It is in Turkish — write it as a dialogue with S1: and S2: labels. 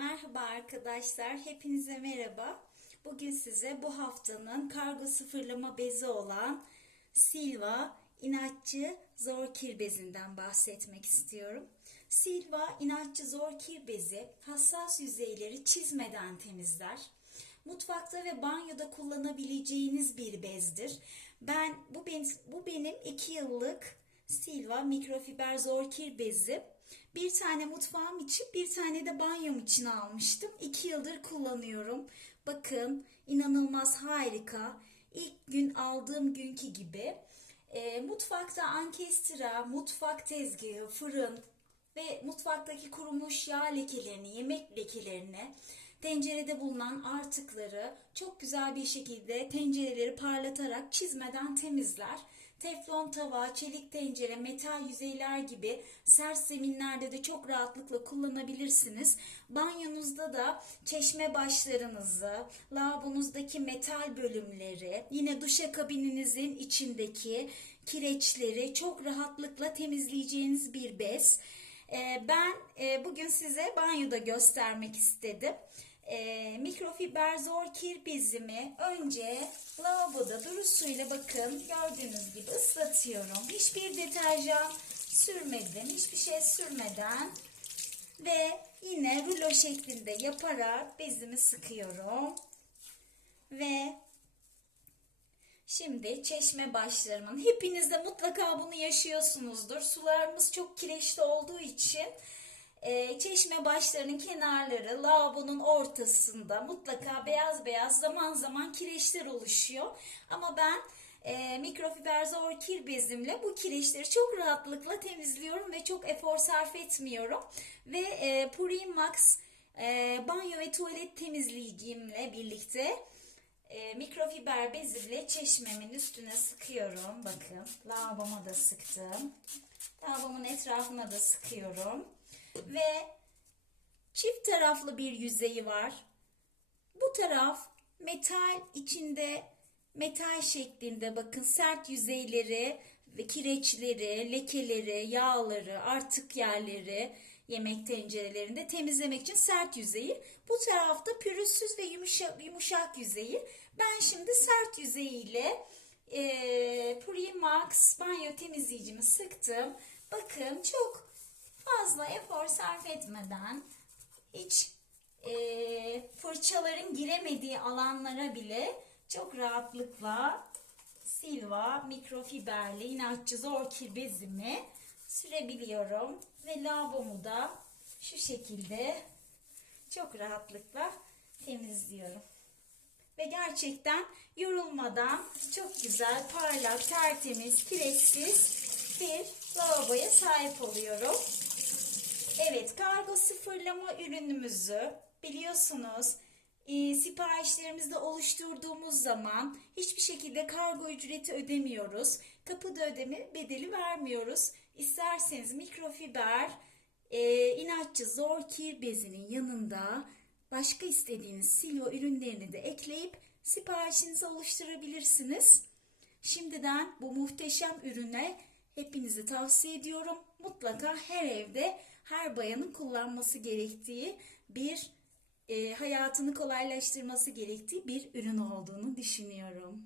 S1: Merhaba arkadaşlar, hepinize merhaba. Bugün size bu haftanın kargo sıfırlama bezi olan Silva İnatçı Zor Kir Bezinden bahsetmek istiyorum. Silva İnatçı Zor Kir Bezi hassas yüzeyleri çizmeden temizler. Mutfakta ve banyoda kullanabileceğiniz bir bezdir. Ben bu benim, bu benim 2 yıllık Silva mikrofiber zor kir bezi. Bir tane mutfağım için bir tane de banyom için almıştım. İki yıldır kullanıyorum. Bakın inanılmaz harika. İlk gün aldığım günkü gibi. E, mutfakta ankestra, mutfak tezgahı, fırın ve mutfaktaki kurumuş yağ lekelerini, yemek lekelerini, tencerede bulunan artıkları çok güzel bir şekilde tencereleri parlatarak çizmeden temizler. Teflon tava, çelik tencere, metal yüzeyler gibi sert zeminlerde de çok rahatlıkla kullanabilirsiniz. Banyonuzda da çeşme başlarınızı, lavabonuzdaki metal bölümleri, yine duşakabininizin içindeki kireçleri çok rahatlıkla temizleyeceğiniz bir bez. Ee, Ben e, bugün size banyoda göstermek istedim. Ee, mikrofiber zor kir bezimi önce lavaboda duru suyla bakın gördüğünüz gibi ıslatıyorum. Hiçbir deterjan sürmedim, hiçbir şey sürmeden ve yine rulo şeklinde yaparak bezimi sıkıyorum. Ve Şimdi çeşme başlarımın hepiniz de mutlaka bunu yaşıyorsunuzdur. Sularımız çok kireçli olduğu için e, çeşme başlarının kenarları lavabonun ortasında mutlaka beyaz beyaz zaman zaman kireçler oluşuyor. Ama ben e, mikrofiber zor kir bezimle bu kireçleri çok rahatlıkla temizliyorum ve çok efor sarf etmiyorum. Ve e, Purine Max e, banyo ve tuvalet temizleyicimle birlikte e, mikrofiber bezimle çeşmemin üstüne sıkıyorum. Bakın lavaboma da sıktım. Lavabomun etrafına da sıkıyorum. Ve çift taraflı bir yüzeyi var. Bu taraf metal içinde metal şeklinde bakın sert yüzeyleri ve kireçleri, lekeleri, yağları, artık yerleri yemek tencerelerinde temizlemek için sert yüzeyi. Bu tarafta pürüzsüz ve yumuşak, yumuşak yüzeyi. Ben şimdi sert yüzeyiyle e, Purine Max banyo temizleyicimi sıktım. Bakın çok fazla efor sarf etmeden hiç e, fırçaların giremediği alanlara bile çok rahatlıkla Silva mikrofiberli inatçı zor kir bezimi sürebiliyorum ve lavabomu da şu şekilde çok rahatlıkla temizliyorum. Ve gerçekten yorulmadan çok güzel, parlak, tertemiz, kireçsiz bir lavaboya sahip oluyorum. Evet, kargo sıfırlama ürünümüzü biliyorsunuz e, siparişlerimizde oluşturduğumuz zaman hiçbir şekilde kargo ücreti ödemiyoruz. Kapıda ödeme bedeli vermiyoruz. İsterseniz mikrofiber, e, inatçı zor kir bezinin yanında başka istediğiniz silo ürünlerini de ekleyip siparişinizi oluşturabilirsiniz. Şimdiden bu muhteşem ürüne hepinizi tavsiye ediyorum. Mutlaka her evde her bayanın kullanması gerektiği bir e, hayatını kolaylaştırması gerektiği bir ürün olduğunu düşünüyorum.